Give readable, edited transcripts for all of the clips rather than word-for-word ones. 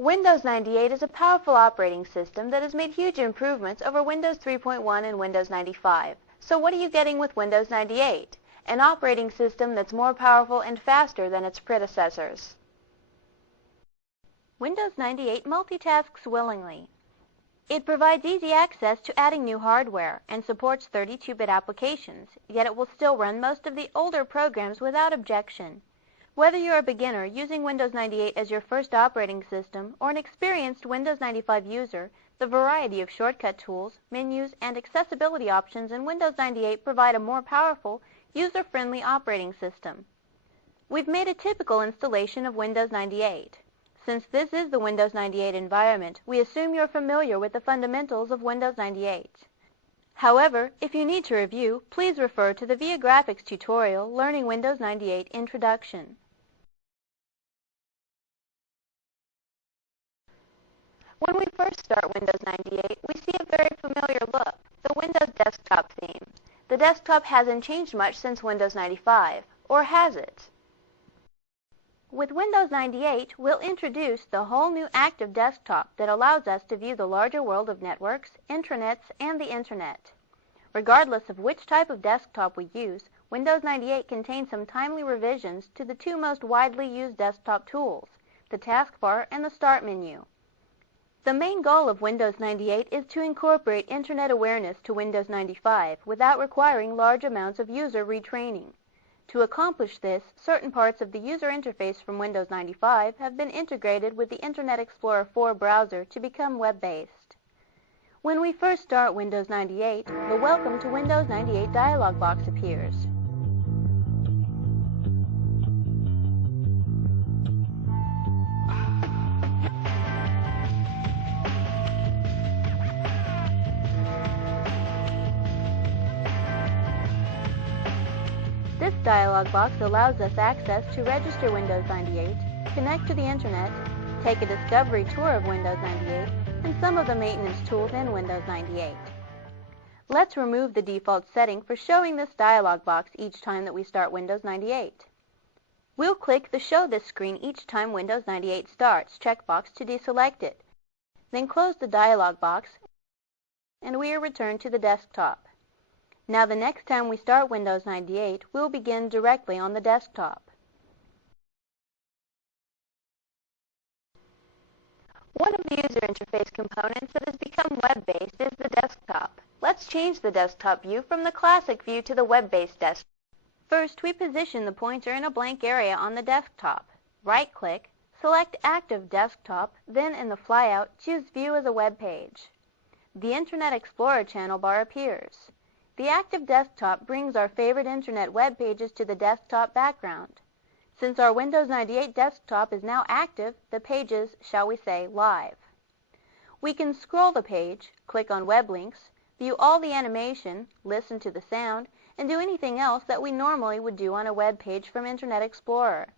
Windows 98 is a powerful operating system that has made huge improvements over Windows 3.1 and Windows 95. So what are you getting with Windows 98? An operating system that's more powerful and faster than its predecessors. Windows 98 multitasks willingly. It provides easy access to adding new hardware and supports 32-bit applications, yet it will still run most of the older programs without objection. Whether you're a beginner using Windows 98 as your first operating system or an experienced Windows 95 user, the variety of shortcut tools, menus, and accessibility options in Windows 98 provide a more powerful, user-friendly operating system. We've made a typical installation of Windows 98. Since this is the Windows 98 environment, we assume you're familiar with the fundamentals of Windows 98. However, if you need to review, please refer to the Viagrafix tutorial Learning Windows 98 Introduction. When we first start Windows 98, we see a very familiar look, the Windows desktop theme. The desktop hasn't changed much since Windows 95, or has it? With Windows 98, we'll introduce the whole new active desktop that allows us to view the larger world of networks, intranets, and the Internet. Regardless of which type of desktop we use, Windows 98 contains some timely revisions to the two most widely used desktop tools, the taskbar and the Start menu. The main goal of Windows 98 is to incorporate Internet awareness to Windows 95 without requiring large amounts of user retraining. To accomplish this, certain parts of the user interface from Windows 95 have been integrated with the Internet Explorer 4 browser to become web-based. When we first start Windows 98, the Welcome to Windows 98 dialog box appears. This dialog box allows us access to register Windows 98, connect to the Internet, take a discovery tour of Windows 98, and some of the maintenance tools in Windows 98. Let's remove the default setting for showing this dialog box each time that we start Windows 98. We'll click the Show This screen each time Windows 98 starts checkbox to deselect it. Then close the dialog box, and we are returned to the desktop. Now the next time we start Windows 98, we'll begin directly on the desktop. One of the user interface components that has become web-based is the desktop. Let's change the desktop view from the classic view to the web-based desktop. First, we position the pointer in a blank area on the desktop. Right-click, select Active Desktop, then in the flyout, choose View as a web page. The Internet Explorer channel bar appears. The active desktop brings our favorite Internet web pages to the desktop background. Since our Windows 98 desktop is now active, the page is, shall we say, live. We can scroll the page, click on web links, view all the animation, listen to the sound, and do anything else that we normally would do on a web page from Internet Explorer.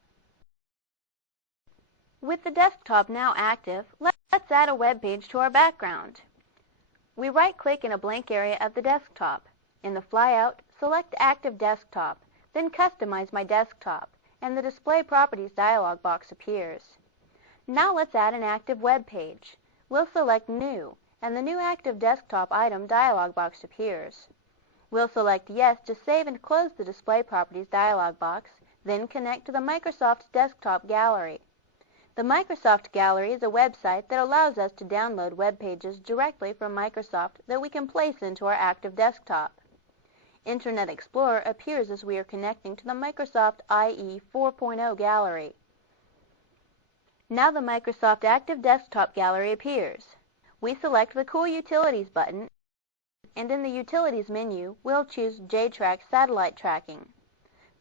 With the desktop now active, let's add a web page to our background. We right-click in a blank area of the desktop. In the flyout, select Active Desktop, then Customize My Desktop, and the Display Properties dialog box appears. Now let's add an active web page. We'll select New, and the New Active Desktop item dialog box appears. We'll select Yes to save and close the Display Properties dialog box, then connect to the Microsoft Desktop Gallery. The Microsoft Gallery is a website that allows us to download web pages directly from Microsoft that we can place into our active desktop. Internet Explorer appears as we are connecting to the Microsoft IE 4.0 gallery. Now the Microsoft Active Desktop Gallery appears. We select the Cool Utilities button, and in the Utilities menu, we'll choose JTrack Satellite Tracking.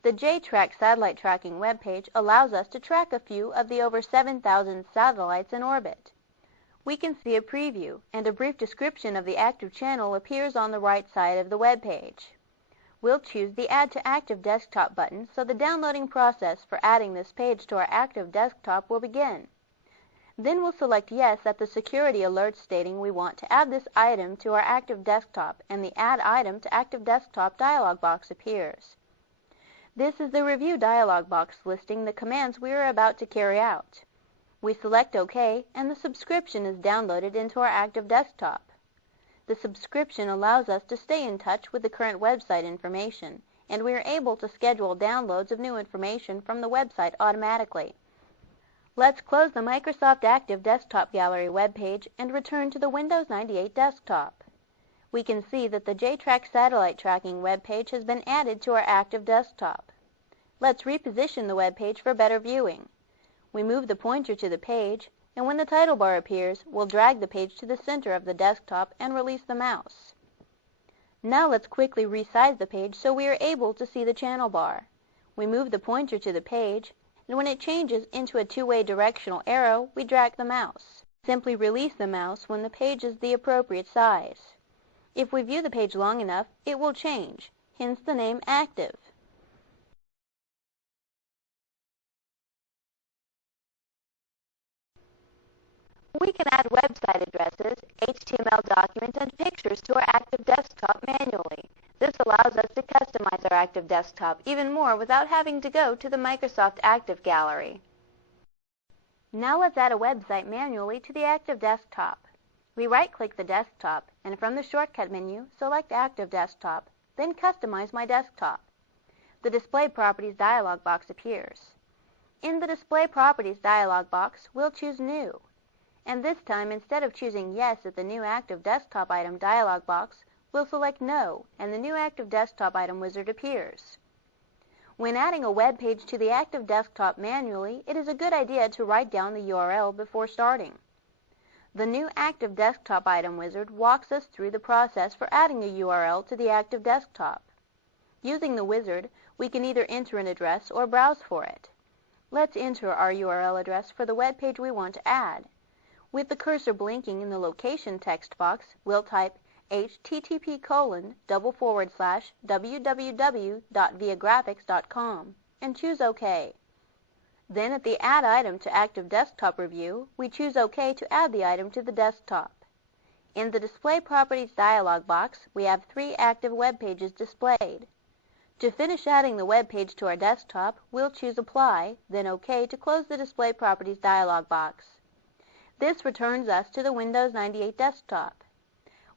The JTrack Satellite Tracking webpage allows us to track a few of the over 7,000 satellites in orbit. We can see a preview, and a brief description of the active channel appears on the right side of the web page. We'll choose the Add to Active Desktop button so the downloading process for adding this page to our active desktop will begin. Then we'll select Yes at the security alert stating we want to add this item to our active desktop, and the Add Item to Active Desktop dialog box appears. This is the Review dialog box listing the commands we are about to carry out. We select OK, and the subscription is downloaded into our active desktop. The subscription allows us to stay in touch with the current website information, and we are able to schedule downloads of new information from the website automatically. Let's close the Microsoft Active Desktop Gallery webpage and return to the Windows 98 desktop. We can see that the JTrack satellite tracking webpage has been added to our active desktop. Let's reposition the webpage for better viewing. We move the pointer to the page, and when the title bar appears, we'll drag the page to the center of the desktop and release the mouse. Now let's quickly resize the page so we are able to see the channel bar. We move the pointer to the page, and when it changes into a two-way directional arrow, we drag the mouse. Simply release the mouse when the page is the appropriate size. If we view the page long enough, it will change, hence the name Active. We can add website addresses, HTML documents, and pictures to our active desktop manually. This allows us to customize our active desktop even more without having to go to the Microsoft Active Gallery. Now let's add a website manually to the active desktop. We right-click the desktop, and from the shortcut menu, select Active Desktop, then Customize My Desktop. The Display Properties dialog box appears. In the Display Properties dialog box, we'll choose New. And this time, instead of choosing Yes at the New Active Desktop Item dialog box, we'll select No, and the New Active Desktop Item wizard appears. When adding a web page to the active desktop manually, it is a good idea to write down the URL before starting. The New Active Desktop Item wizard walks us through the process for adding a URL to the active desktop. Using the wizard, we can either enter an address or browse for it. Let's enter our URL address for the web page we want to add. With the cursor blinking in the location text box, we'll type http://www.viagrafix.com and choose OK. Then at the Add Item to Active Desktop review, we choose OK to add the item to the desktop. In the Display Properties dialog box, we have 3 active web pages displayed. To finish adding the web page to our desktop, we'll choose Apply, then OK to close the Display Properties dialog box. This returns us to the Windows 98 desktop.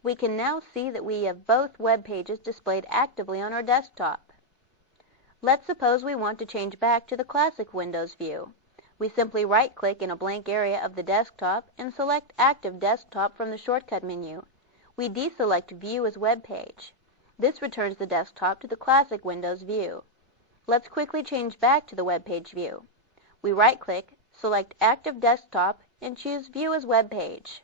We can now see that we have both web pages displayed actively on our desktop. Let's suppose we want to change back to the classic Windows view. We simply right-click in a blank area of the desktop and select Active Desktop from the shortcut menu. We deselect View as Web Page. This returns the desktop to the classic Windows view. Let's quickly change back to the web page view. We right-click, select Active Desktop, and choose View as Web Page.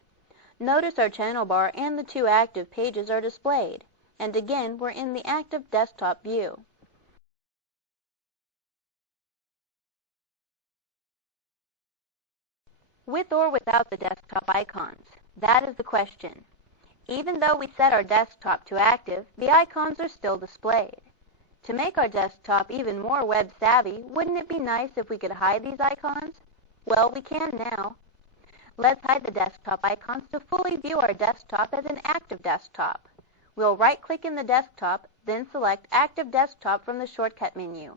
Notice our channel bar and the 2 active pages are displayed, and again we're in the active desktop view. With or without the desktop icons? That is the question. Even though we set our desktop to active, the icons are still displayed. To make our desktop even more web-savvy, wouldn't it be nice if we could hide these icons? Well, we can now. Let's hide the desktop icons to fully view our desktop as an active desktop. We'll right-click in the desktop, then select Active Desktop from the shortcut menu.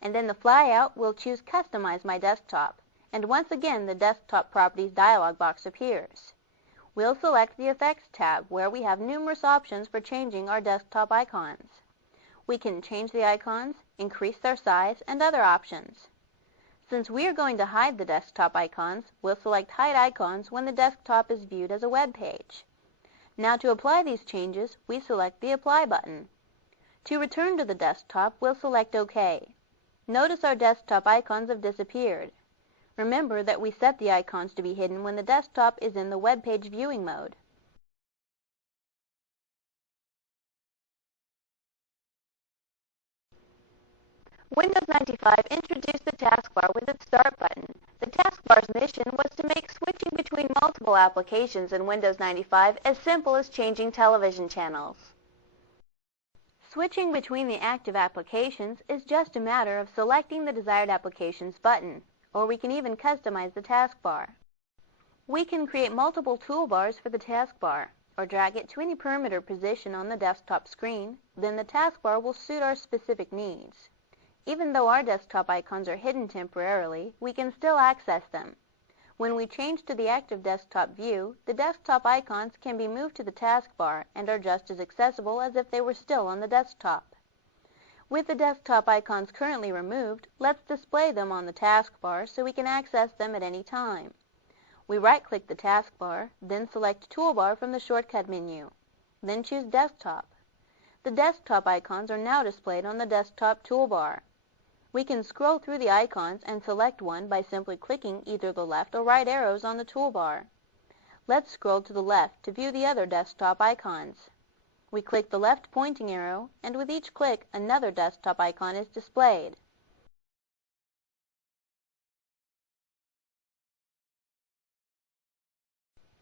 And in the flyout, we'll choose Customize My Desktop. And once again, the Desktop Properties dialog box appears. We'll select the Effects tab, where we have numerous options for changing our desktop icons. We can change the icons, increase their size, and other options. Since we are going to hide the desktop icons, we'll select Hide Icons when the desktop is viewed as a web page. Now to apply these changes, we select the Apply button. To return to the desktop, we'll select OK. Notice our desktop icons have disappeared. Remember that we set the icons to be hidden when the desktop is in the web page viewing mode. Windows 95 introduced the taskbar with its Start button. The taskbar's mission was to make switching between multiple applications in Windows 95 as simple as changing television channels. Switching between the active applications is just a matter of selecting the desired application's button, or we can even customize the taskbar. We can create multiple toolbars for the taskbar, or drag it to any perimeter position on the desktop screen, then the taskbar will suit our specific needs. Even though our desktop icons are hidden temporarily, we can still access them. When we change to the active desktop view, the desktop icons can be moved to the taskbar and are just as accessible as if they were still on the desktop. With the desktop icons currently removed, let's display them on the taskbar so we can access them at any time. We right-click the taskbar, then select Toolbar from the shortcut menu. Then choose Desktop. The desktop icons are now displayed on the desktop toolbar. We can scroll through the icons and select one by simply clicking either the left or right arrows on the toolbar. Let's scroll to the left to view the other desktop icons. We click the left pointing arrow, and with each click, another desktop icon is displayed.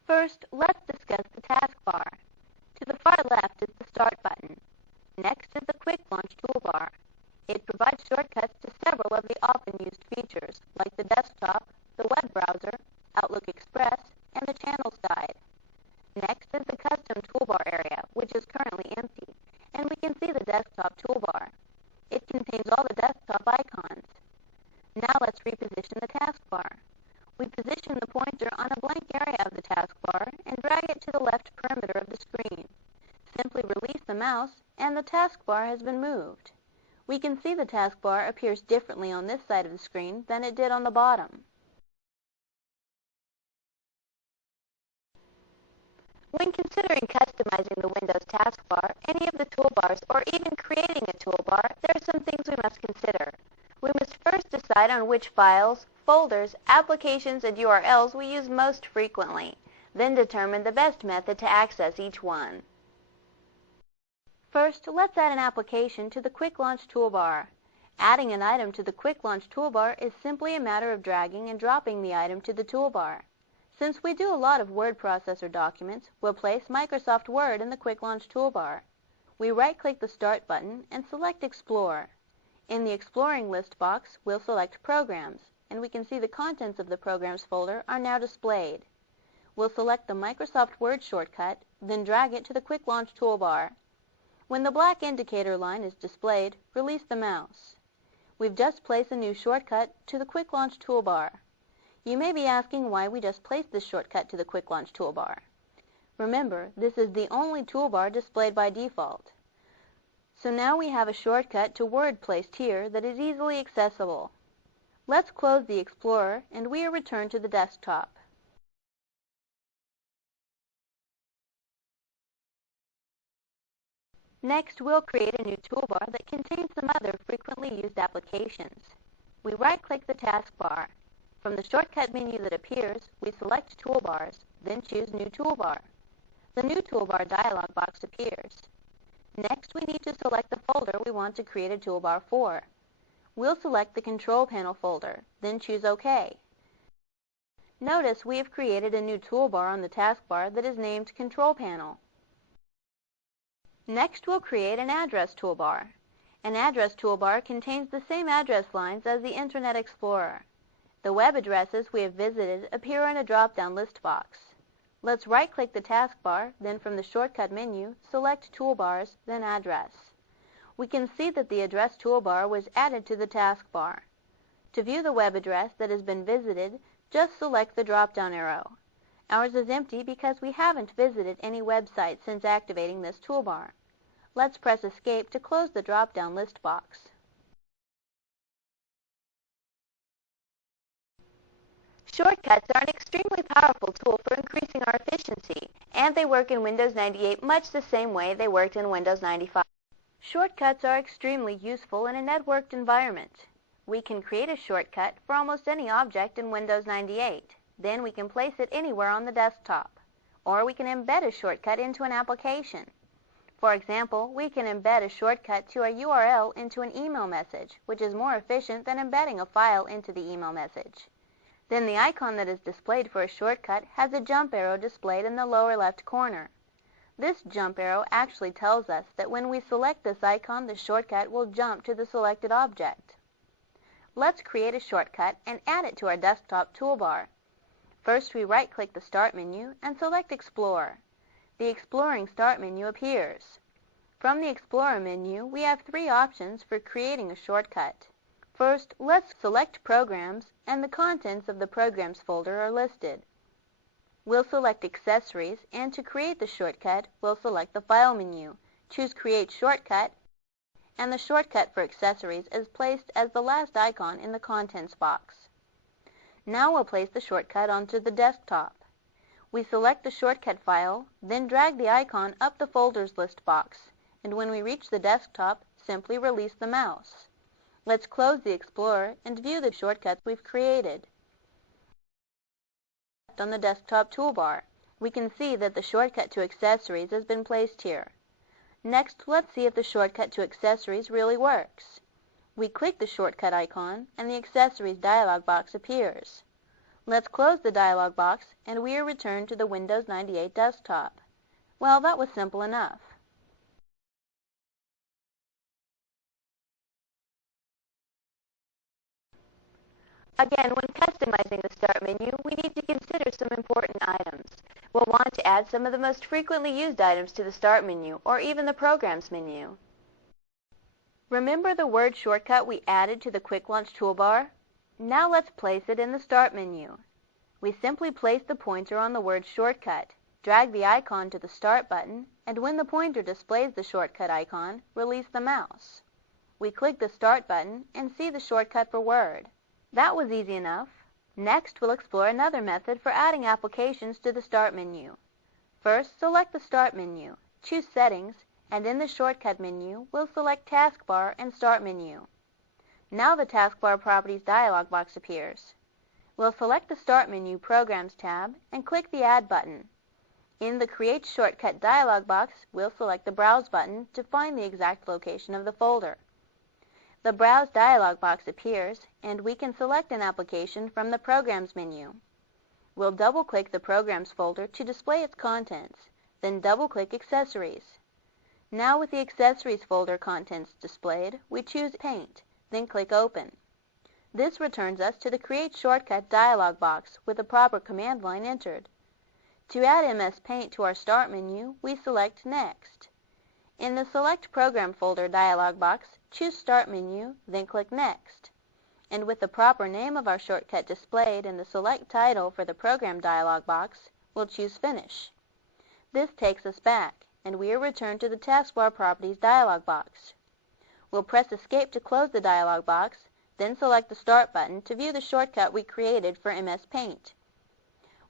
First, let's discuss the taskbar. To the far left is the Start button. Next is the Quick Launch toolbar. It provides shortcuts to several of the often used features, like the desktop, the web browser, Outlook Express, and the Channels Guide. Next is the Custom Toolbar area, which is currently empty, and we can see the desktop toolbar. It contains all the desktop icons. Now let's reposition the taskbar. We position the pointer on a blank area of the taskbar and drag it to the left perimeter of the screen. Simply release the mouse, and the taskbar has been moved. We can see the taskbar appears differently on this side of the screen than it did on the bottom. When considering customizing the Windows taskbar, any of the toolbars, or even creating a toolbar, there are some things we must consider. We must first decide on which files, folders, applications, and URLs we use most frequently, then determine the best method to access each one. First, let's add an application to the Quick Launch toolbar. Adding an item to the Quick Launch toolbar is simply a matter of dragging and dropping the item to the toolbar. Since we do a lot of word processor documents, we'll place Microsoft Word in the Quick Launch toolbar. We right-click the Start button and select Explore. In the Exploring list box, we'll select Programs, and we can see the contents of the Programs folder are now displayed. We'll select the Microsoft Word shortcut, then drag it to the Quick Launch toolbar. When the black indicator line is displayed, release the mouse. We've just placed a new shortcut to the Quick Launch toolbar. You may be asking why we just placed this shortcut to the Quick Launch toolbar. Remember, this is the only toolbar displayed by default. So now we have a shortcut to Word placed here that is easily accessible. Let's close the Explorer and we are returned to the desktop. Next, we'll create a new toolbar that contains some other frequently used applications. We right-click the taskbar. From the shortcut menu that appears, we select Toolbars, then choose New Toolbar. The New Toolbar dialog box appears. Next, we need to select the folder we want to create a toolbar for. We'll select the Control Panel folder, then choose OK. Notice we have created a new toolbar on the taskbar that is named Control Panel. Next, we'll create an address toolbar. An address toolbar contains the same address lines as the Internet Explorer. The web addresses we have visited appear in a drop-down list box. Let's right-click the taskbar, then from the shortcut menu, select Toolbars, then Address. We can see that the address toolbar was added to the taskbar. To view the web address that has been visited, just select the drop-down arrow. Ours is empty because we haven't visited any websites since activating this toolbar. Let's press Escape to close the drop-down list box. Shortcuts are an extremely powerful tool for increasing our efficiency, and they work in Windows 98 much the same way they worked in Windows 95. Shortcuts are extremely useful in a networked environment. We can create a shortcut for almost any object in Windows 98. Then we can place it anywhere on the desktop. Or we can embed a shortcut into an application. For example, we can embed a shortcut to a URL into an email message, which is more efficient than embedding a file into the email message. Then the icon that is displayed for a shortcut has a jump arrow displayed in the lower left corner. This jump arrow actually tells us that when we select this icon, the shortcut will jump to the selected object. Let's create a shortcut and add it to our desktop toolbar. First, we right-click the Start menu and select Explore. The Exploring Start menu appears. From the Explorer menu, we have three options for creating a shortcut. First, let's select Programs, and the contents of the Programs folder are listed. We'll select Accessories, and to create the shortcut, we'll select the File menu, choose Create Shortcut, and the shortcut for Accessories is placed as the last icon in the Contents box. Now we'll place the shortcut onto the desktop. We select the shortcut file, then drag the icon up the Folders list box, and when we reach the desktop, simply release the mouse. Let's close the Explorer and view the shortcuts we've created. On the desktop toolbar, we can see that the shortcut to Accessories has been placed here. Next, let's see if the shortcut to Accessories really works. We click the shortcut icon, and the Accessories dialog box appears. Let's close the dialog box, and we are returned to the Windows 98 desktop. Well, that was simple enough. Again, when customizing the Start menu, we need to consider some important items. We'll want to add some of the most frequently used items to the Start menu, or even the Programs menu. Remember the word shortcut we added to the Quick Launch toolbar? Now let's place it in the Start menu. We simply place the pointer on the word shortcut, drag the icon to the Start button, and when the pointer displays the shortcut icon, release the mouse. We click the Start button and see the shortcut for Word. That was easy enough. Next, we'll explore another method for adding applications to the Start menu. First, select the Start menu, choose Settings, and in the Shortcut menu, we'll select Taskbar and Start menu. Now the Taskbar Properties dialog box appears. We'll select the Start menu Programs tab and click the Add button. In the Create Shortcut dialog box, we'll select the Browse button to find the exact location of the folder. The Browse dialog box appears, and we can select an application from the Programs menu. We'll double-click the Programs folder to display its contents, then double-click Accessories. Now with the Accessories folder contents displayed, we choose Paint, then click Open. This returns us to the Create Shortcut dialog box with the proper command line entered. To add MS Paint to our Start menu, we select Next. In the Select Program folder dialog box, choose Start menu, then click Next. And with the proper name of our shortcut displayed in the Select Title for the Program dialog box, we'll choose Finish. This takes us back, and we are returned to the Taskbar Properties dialog box. We'll press Escape to close the dialog box, then select the Start button to view the shortcut we created for MS Paint.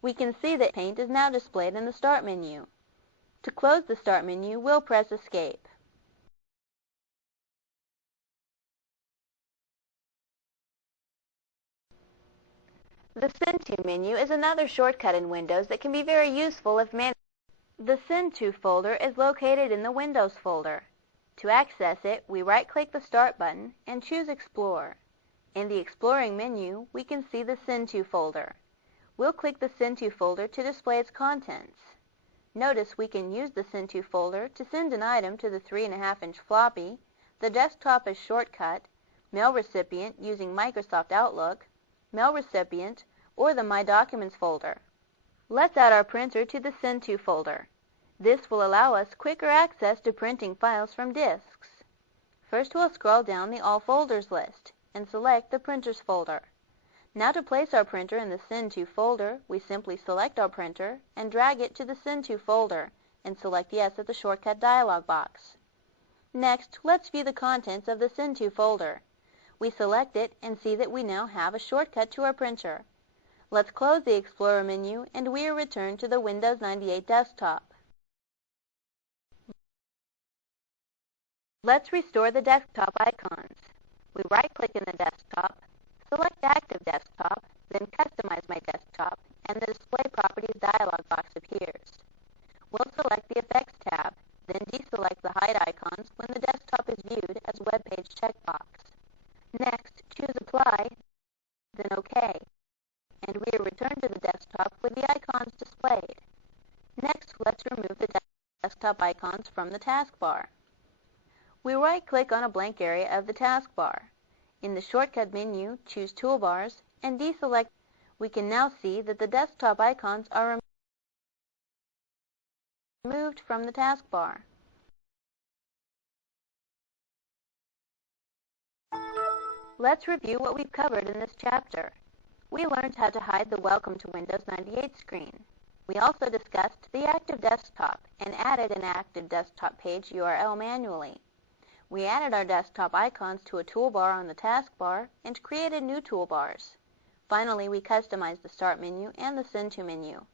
We can see that Paint is now displayed in the Start menu. To close the Start menu, we'll press Escape. The Send To menu is another shortcut in Windows that can be very useful if managed. The Send To folder is located in the Windows folder. To access it, we right-click the Start button and choose Explore. In the Exploring menu, we can see the Send To folder. We'll click the Send To folder to display its contents. Notice we can use the Send To folder to send an item to the 3.5-inch floppy, the desktop as shortcut, mail recipient using Microsoft Outlook, mail recipient, or the My Documents folder. Let's add our printer to the Send To folder. This will allow us quicker access to printing files from disks. First, we'll scroll down the All Folders list and select the Printers folder. Now to place our printer in the Send To folder, we simply select our printer and drag it to the Send To folder and select Yes at the Shortcut dialog box. Next, let's view the contents of the Send To folder. We select it and see that we now have a shortcut to our printer. Let's close the Explorer menu and we are returned to the Windows 98 desktop. Let's restore the desktop icons. We right-click in the desktop, select Active Desktop, then Customize My Desktop, and the Display Properties dialog box appears. We'll select the Effects tab, then deselect the Hide icons when the desktop is viewed as Web Page checkbox. Next, choose Apply, then OK, and we are returned to the desktop with the icons displayed. Next, let's remove the desktop icons from the taskbar. We right-click on a blank area of the taskbar. In the Shortcut menu, choose Toolbars and deselect. We can now see that the desktop icons are removed from the taskbar. Let's review what we've covered in this chapter. We learned how to hide the Welcome to Windows 98 screen. We also discussed the active desktop and added an active desktop page URL manually. We added our desktop icons to a toolbar on the taskbar and created new toolbars. Finally, we customized the Start menu and the Send To menu.